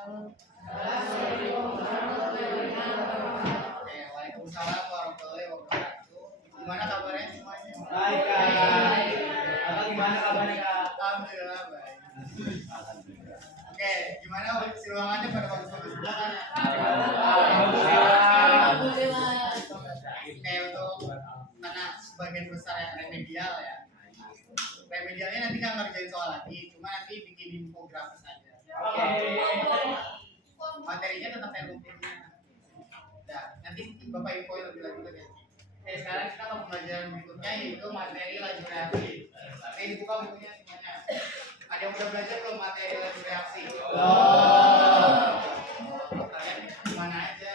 Oke, waalaikumsalam warahmatullahi wabarakatuh. Gimana kabarnya semuanya? Baik, Kak. Kakak gimana kabarnya, Kak? Alhamdulillah baik. Oke, gimana si ruangannya pada bagus-bagus semua kan? Oke, untuk karena sebagian besar yang remedial ya. Remedialnya nanti nggak ngerjain soal lagi, cuma nanti bikin infografis aja. Oke. Materinya tetap yang rutinnya. Nah, nanti Bapak infoin lebih lanjut ya. Oke, sekarang kita mau pelajaran berikutnya yaitu materi laju reaksi. Oke, dibuka bukunya semuanya. Ada yang udah belajar belum materi laju reaksi? Kalian gimana aja?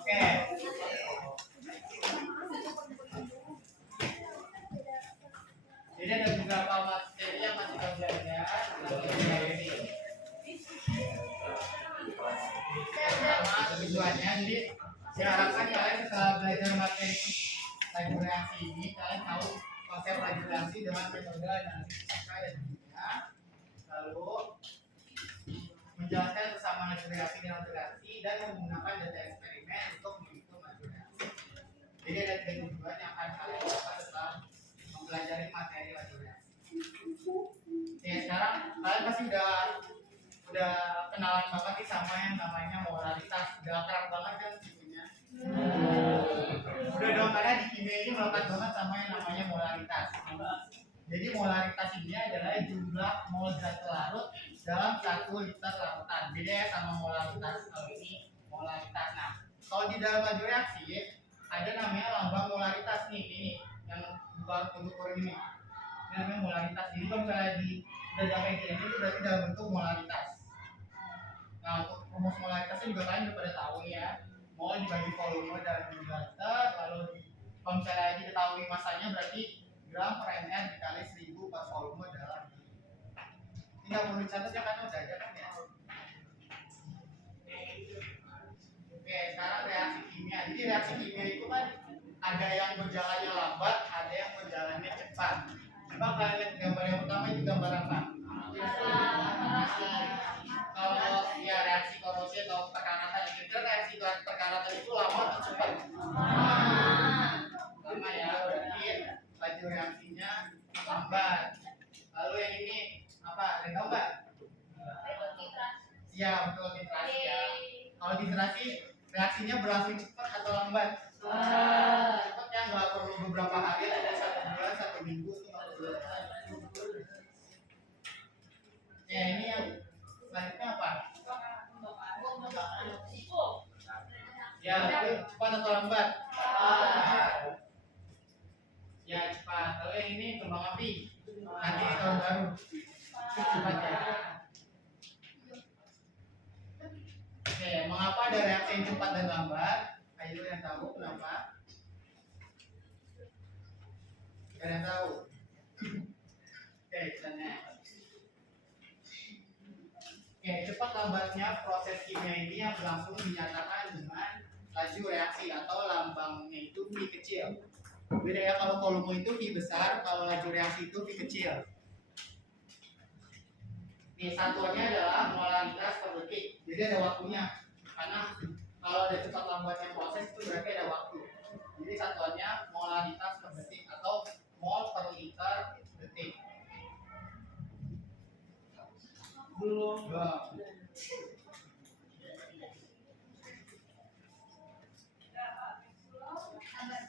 Oke. Jadi ada beberapa materi yang masih kita belajar. Pertama tujuannya, jadi saya harapkan kalian setelah belajar materi laju reaksi ini, kalian tahu konsep laju reaksi dengan metode analisis fisika dan kimia, lalu menjelaskan bersama laju reaksi dan integrasi dan menggunakan data eksperimen untuk menghitung laju reaksi. Jadi ada tiga tujuan yang akan kalian dapat setelah mempelajari materi laju reaksi. Oke, sekarang kalian pasti udah kenalan banget nih sama yang namanya molaritas. Udah akrab banget kan bukunya. Udah dong, karena di kimia ini melekat banget sama yang namanya molaritas. Jadi molaritas ini adalah jumlah mol zat larut dalam 1 liter larutan. Beda ya sama molaritas. Kalau ini molaritas. Nah, kalau di dalam laju reaksi ada namanya lambang molaritas nih, ini yang bukan kuning ini. Ini namanya molaritas. Jadi kalau misalnya di udah kayak gini itu berarti dalam bentuk molaritas. Nah, untuk rumus molaritasnya juga kalian udah pada tahu ya. Mol dibagi volume dan jumlah liter, lalu kalau misalnya diketahui masanya berarti gram per ml dikali 1000 per volume dalam liter. Ini nggak perlu dicatat ya, karena udah ada kan ya. Oke, sekarang reaksi kimia. Jadi reaksi kimia itu kan ada yang berjalannya lambat, ada yang berjalannya cepat. Coba kalian lihat gambar yang pertama, itu gambar apa? Kalau ya reaksi korosi atau perkaratan, kira reaksi perkaratan itu lama atau cepat? Lama ya, berarti laju reaksinya lambat. Lalu yang ini apa? Ada yang tahu nggak? Iya betul, titrasi ya. Kalau titrasi reaksinya berlangsung cepat atau lambat? Cepat ya, nggak perlu beberapa hari, ada 1 bulan, 1 minggu itu nggak perlu. Ya ini yang selanjutnya apa? Ya, cepat atau lambat? Ya cepat. Lalu yang ini kembang api. Nanti tahun baru. Cepat ya. Oke, mengapa ada reaksi yang cepat dan lambat? Ayo yang tahu kenapa? Ada yang tahu? Oke, kita next. Oke, cepat lambatnya proses kimia ini yang berlangsung dinyatakan dengan laju reaksi atau lambangnya itu V kecil. Beda ya, kalau volume itu V besar, kalau laju reaksi itu V kecil. Nih, satuannya adalah molaritas per detik. Jadi ada waktunya. Karena kalau ada cepat lambatnya proses itu berarti ada waktu. Jadi satuannya molaritas per detik atau mol per liter detik. Belum.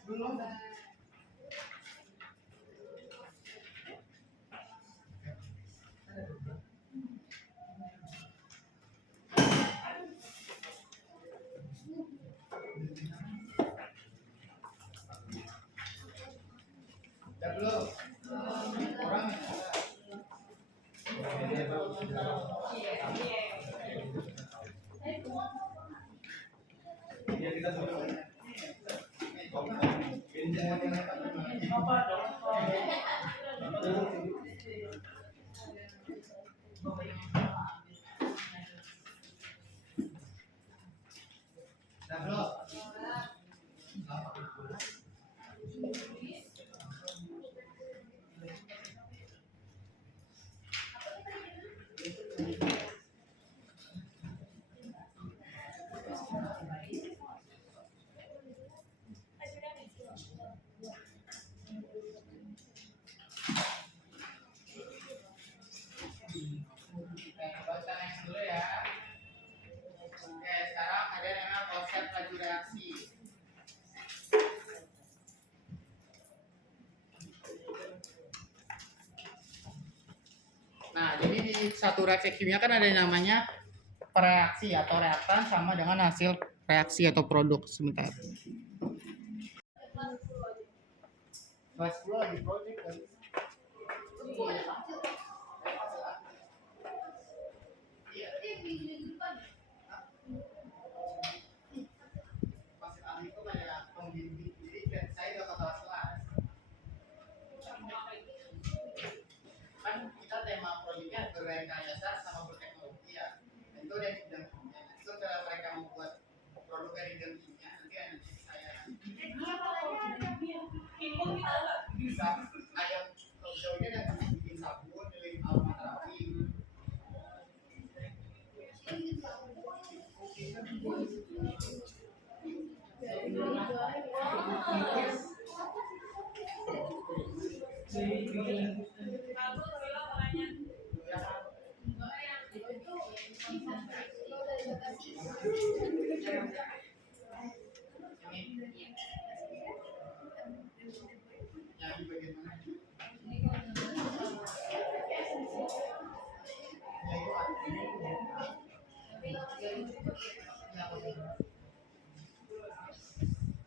Belum. Udah belum? Orang ya kita satu reaksi kimia kan ada yang namanya reaksi atau reaktan sama dengan hasil reaksi atau produk. Sebentar. Kelas 10 lagi project kan? Masih ahli itu kayak pembimbing, jadi saya udah ke kelas. Kan kita tema proyeknya berrekayasa sama berteknologi ya. Itu ada di bidang kimia. Itu kalau mereka membuat produk dari bidang kimia, nanti saya bisa ayam jauhnya dan bikin sabun, bikin aromaterapi. Yang di bagian mana?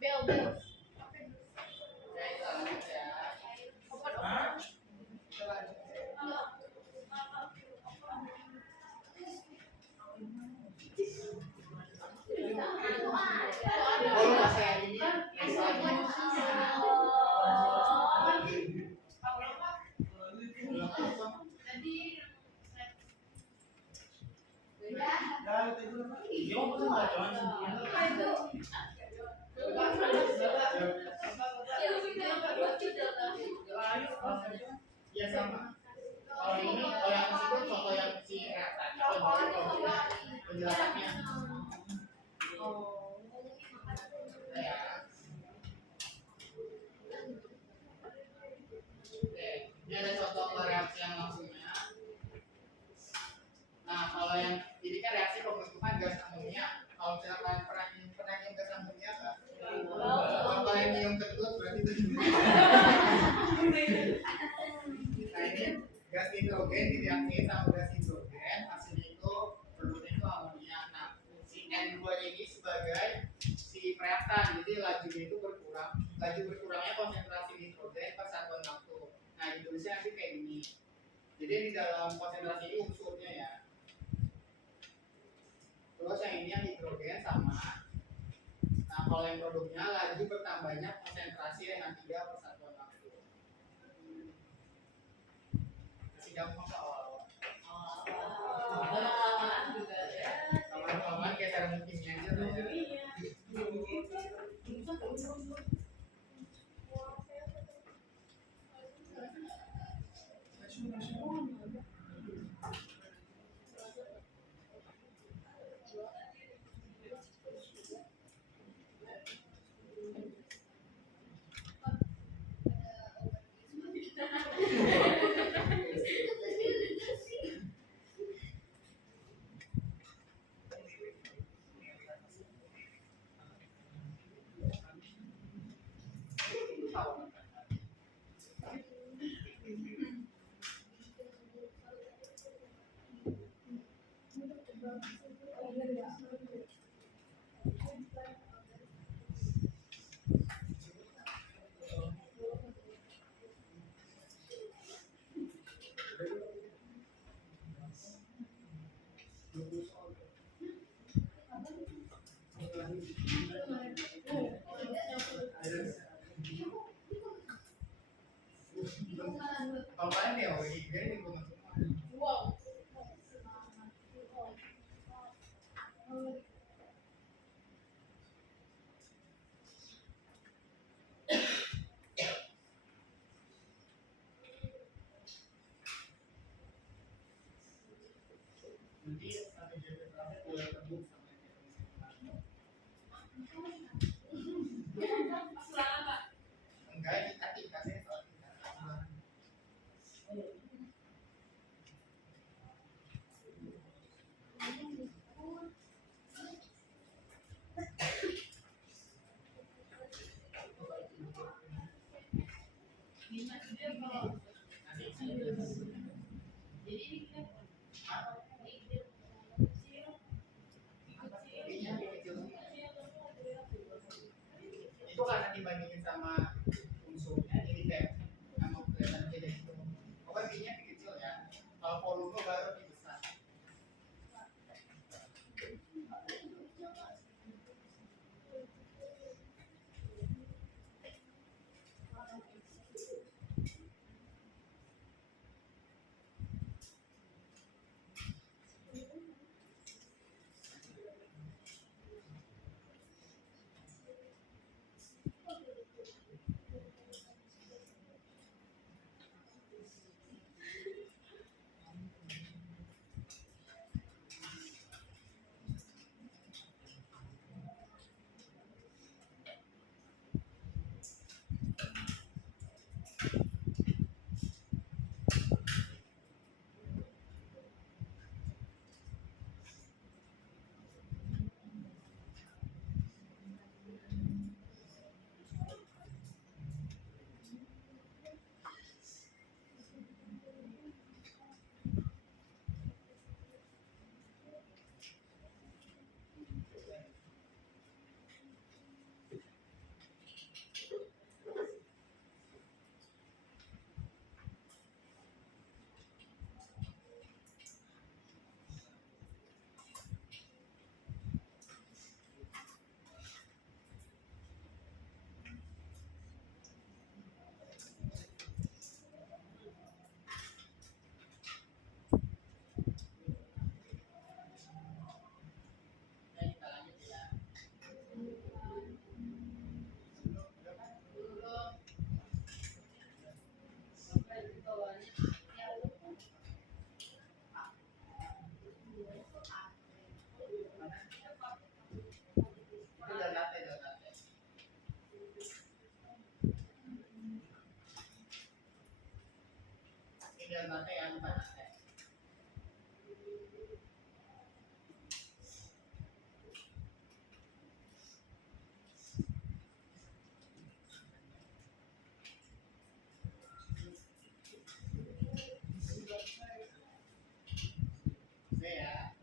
Bel. Ya sama. Kalau ini, kalau yang itu contoh yang si reaktan, penjelasannya. Ya. Oke, ini ada contoh reaksi yang langsungnya. Nah, kalau yang ini kan reaksi pembentukan gas amonia. Kalau misalkan pernah nyium gas amonia nggak? Kalau kalian nyium kentut berarti itu. Nah ini gas nitrogen direaksi sama gas hidrogen, hasilnya itu produknya itu amonia. Nah, si N2 ini sebagai si reaktan, jadi lajunya itu berkurang. Laju berkurangnya konsentrasi nitrogen per satuan waktu. Nah, ditulisnya nanti kayak gini. Jadi di dalam konsentrasi ini unsurnya ya. Terus yang ini yang hidrogen sama. Nah, kalau yang produknya laju bertambahnya konsentrasi dengan 3 per satuan waktu. Masih gampang ke awal. Kawan-kawan kayak cara mungkinnya aja tuh ya. itu karena dibandingin sama unsurnya jadi kayak emang kelihatan beda itu. Pokoknya B-nya kecil ya. Kalau volume baru lebih besar. Ideal mata ya bukan latte. Oke ya.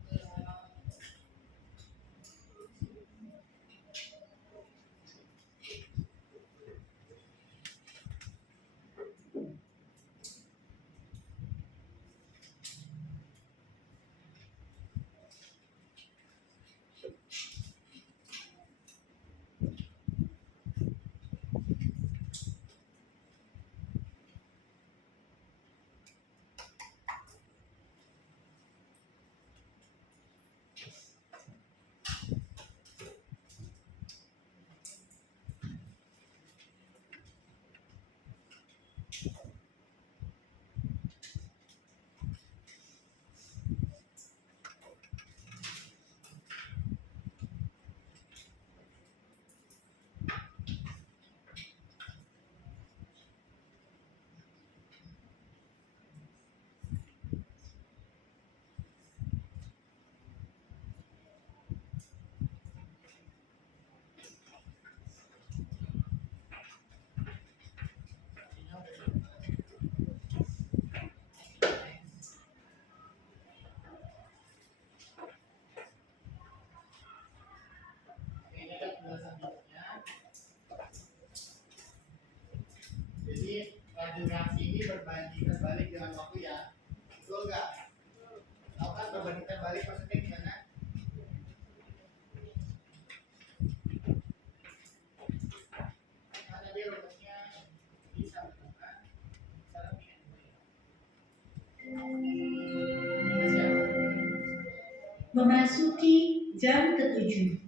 Ini adalah penjelasan berikutnya. Jadi laju reaksi ini berbanding terbalik dengan waktu ya. Betul nggak? Tahu kan berbanding terbalik maksudnya gimana? Karena dia rumusnya bisa bukan cara Memasuki jam ke-7.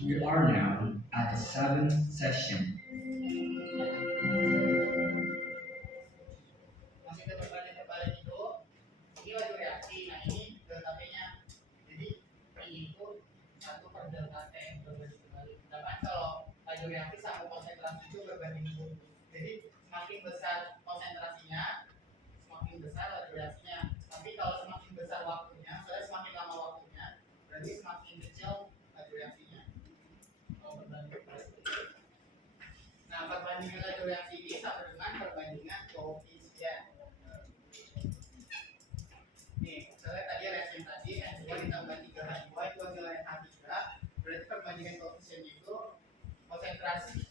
We are now at the 7th session. Masih ke berbanding terbalik itu ini laju reaksi. Nah ini delta T-nya. Jadi I itu 1/delta T berbanding terbalik. Sedangkan kalau laju reaksi sama konsentrasi itu berbanding lurus. Jadi semakin besar konsentrasinya, semakin besar laju reaksinya. Tapi kalau semakin besar waktunya, soalnya semakin lama waktunya, berarti semakin kecil laju reaksinya. Kalau berbanding terbalik. Nah, perbandingan laju reaksi ini sama dengan perbandingan koefisien. Nih, misalnya tadi reaksi yang tadi N2 ditambah 3H2 itu hasilnya H3, berarti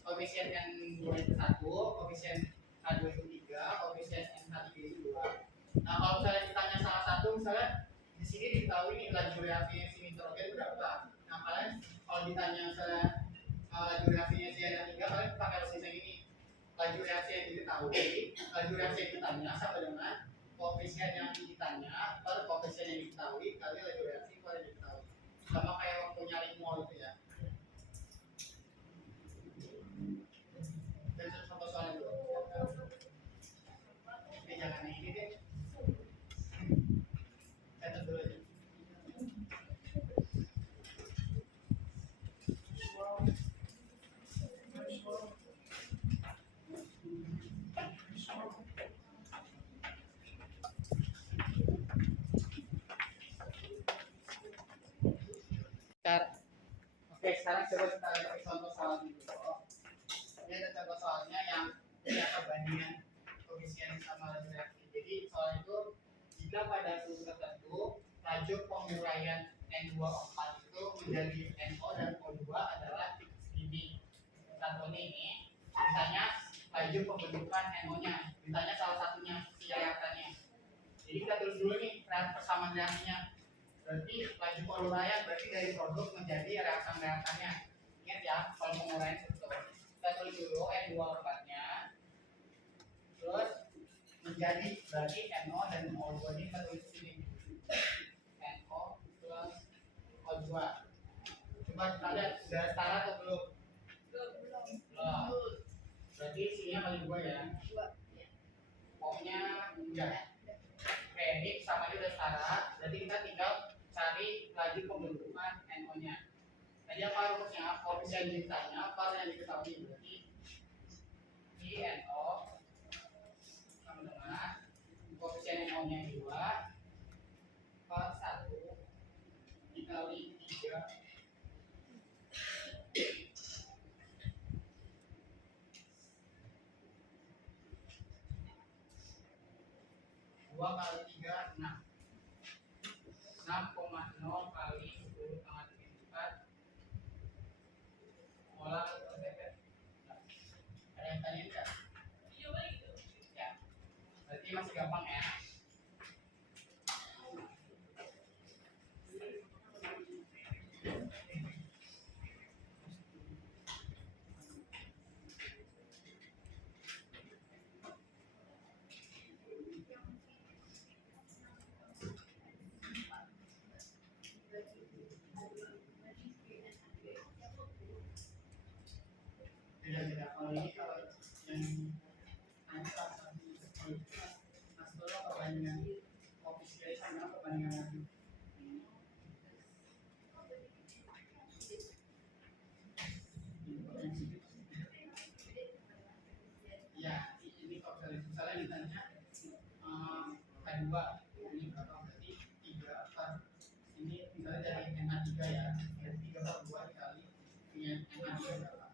koefisien N2 itu 1, koefisien H2 itu 3, koefisien NH3 itu 2. Nah, kalau misalnya ditanya salah satu, misalnya di sini diketahui nih laju reaksinya si nitrogen berapa. Nah, kalian kalau ditanya misalnya laju reaksinya si NH3, kalian pakai rumus yang ini. Laju reaksi yang diketahui, laju reaksi yang ditanya sama dengan koefisien yang ditanya per koefisien yang diketahui kali laju reaksi per yang diketahui. Sama kayak waktu nyari mol itu ya. Dan contoh soalnya dulu. Oke, jangan yang ini deh. Catat dulu aja. Oke, sekarang coba kita lihat contoh soal dulu. Ini ada contoh soalnya yang perbandingan koefisien sama laju reaksi. Jadi soal itu jika pada suhu tertentu laju penguraian N24 itu menjadi NO dan O2 adalah segini. Contohnya ini ditanya laju pembentukan NO-nya, ditanya salah satunya si reaktannya. Jadi kita tulis dulu nih persamaan reaksinya. Berarti laju penguraian berarti dari produk menjadi reaktan-reaktannya. Ingat ya, kalau penguraian struktur. Kita tulis dulu N24 nya. Terus menjadi berarti NO dan O2 ini kita tulis di sini. NO plus O2. Coba kita lihat sudah setara atau belum? Belum. Berarti isinya kali 2 ya. O-nya enggak. Oke, ini sama aja udah setara. Berarti kita tinggal cari laju pembentukan NO-nya. Tadi apa rumusnya? Koefisien ditanya per yang diketahui. Berarti I NO sama dengan koefisien NO-nya 2 per 1 dikali 3 2 kali 3 6 6,0 kali 10 pangkat 4 molar per second. Ada yang tanya enggak? Ya, berarti masih gampang ya. Tidak kalau ini kalau yang nanti pas mas dulu perbandingan koefisien sama perbandingan ya ini kalau misalnya ditanya K2 ini berapa berarti 3 per ini misalnya dari NH3 ya dari 3 per 2 dikali dengan NH3 berapa.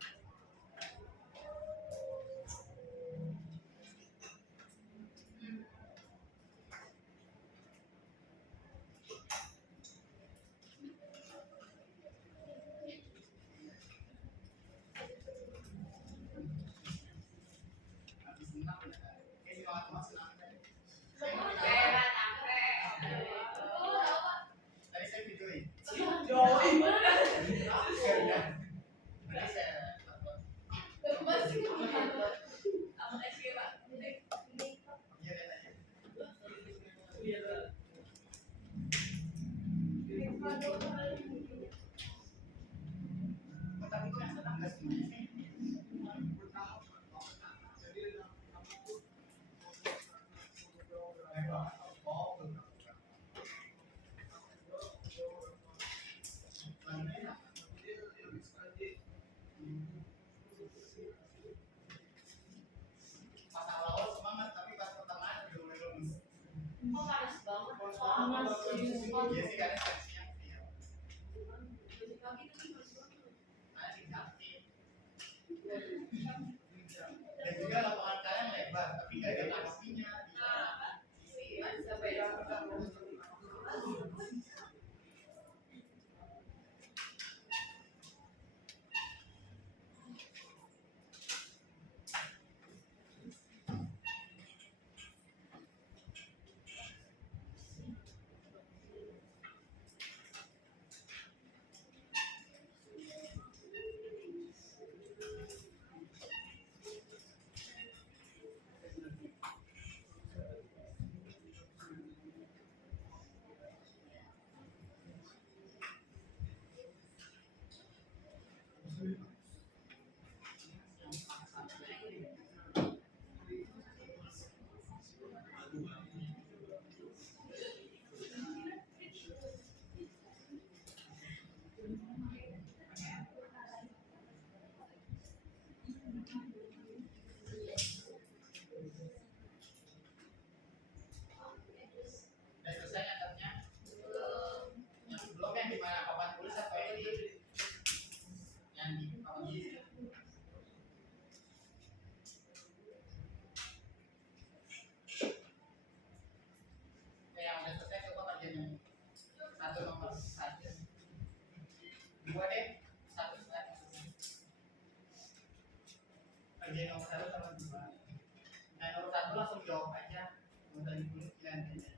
Tadi saya videoin. Tapi kok yang senang nggak semuanya sih? Pas awal semangat tapi pas pertengahan udah mulai lemes. Iya sih kan siang. Dan juga lapangan kalian lebar tapi nggak ada pastinya. Bagi nomor 1 sama 2. Nah, nomor 1 langsung jawab aja. Mau dari dulu pilihan aja.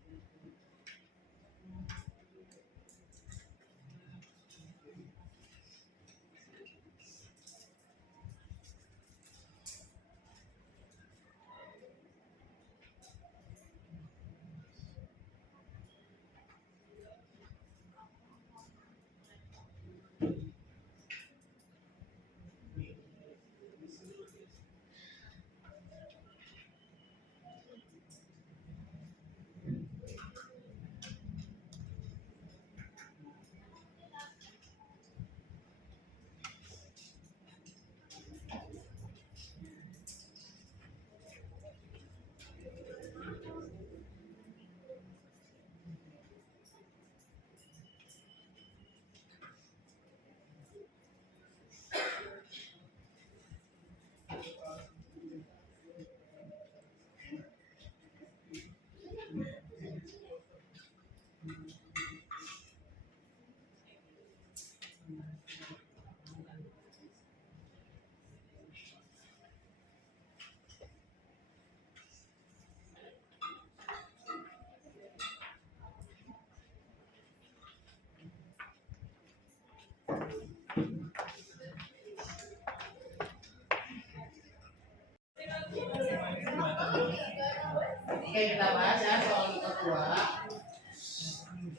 Oke, kita bahas ya soal yang kedua.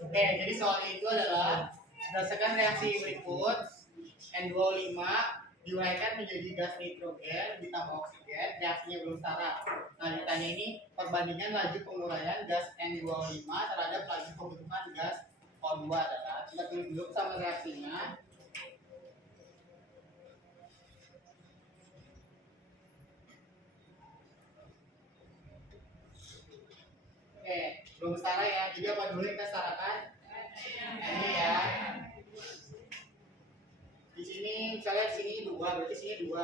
Oke, jadi soal itu adalah berdasarkan reaksi berikut N25 diuraikan menjadi gas nitrogen ditambah oksigen, reaksinya belum setara. Nah, ditanya ini perbandingan laju penguraian gas N25 terhadap laju pembentukan gas O2 adalah. Kita tulis dulu sama reaksinya. Oke, belum setara ya. Jadi apa dulu yang kita setarakan? Ini ya. Di sini misalnya sini 2, berarti sini 2.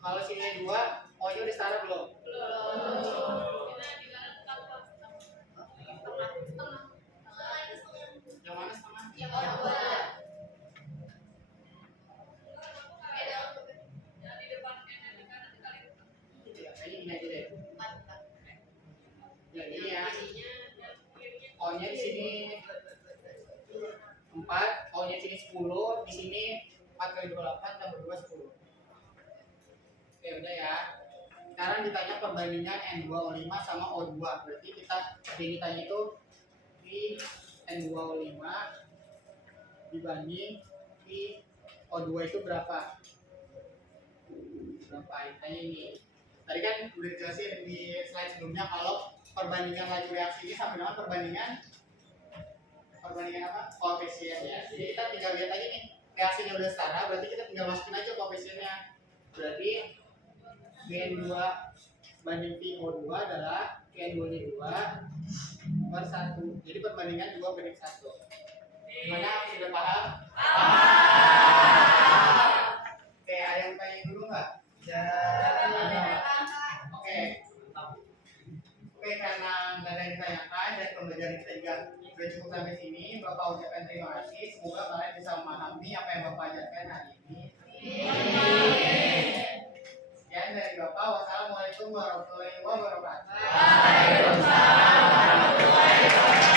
Kalau sini 2, O-nya udah setara belum? Yang mana setengah? Ya, kayaknya ini aja deh. Jadi ya, O-nya di sini 4, O-nya di sini 10, di sini 4 kali 28 tambah 2 10. Oke, udah ya. Sekarang ditanya perbandingan N2O5 sama O2. Berarti yang ditanya itu di N2O5 dibanding di O2 itu berapa? Berapa? Ditanya ini. Tadi kan udah dijelasin di slide sebelumnya kalau perbandingan laju reaksi ini sama dengan perbandingan apa? Koefisien ya. Jadi kita tinggal lihat aja nih, reaksinya udah setara, berarti kita tinggal masukin aja koefisiennya. Berarti N2 banding PO2 adalah N2 per 1. Jadi perbandingan 2 banding 1. Gimana? Sudah paham? Oke, ada yang tanya dulu nggak? Oke. Oke, karena nggak ada yang ditanyakan dan pembelajaran kita juga sudah cukup sampai sini, Bapak ucapkan terima kasih. Semoga kalian bisa memahami apa yang Bapak ajarkan hari ini. Sekian dari Bapak. Wassalamualaikum warahmatullahi wabarakatuh. Waalaikumsalam warahmatullahi wabarakatuh.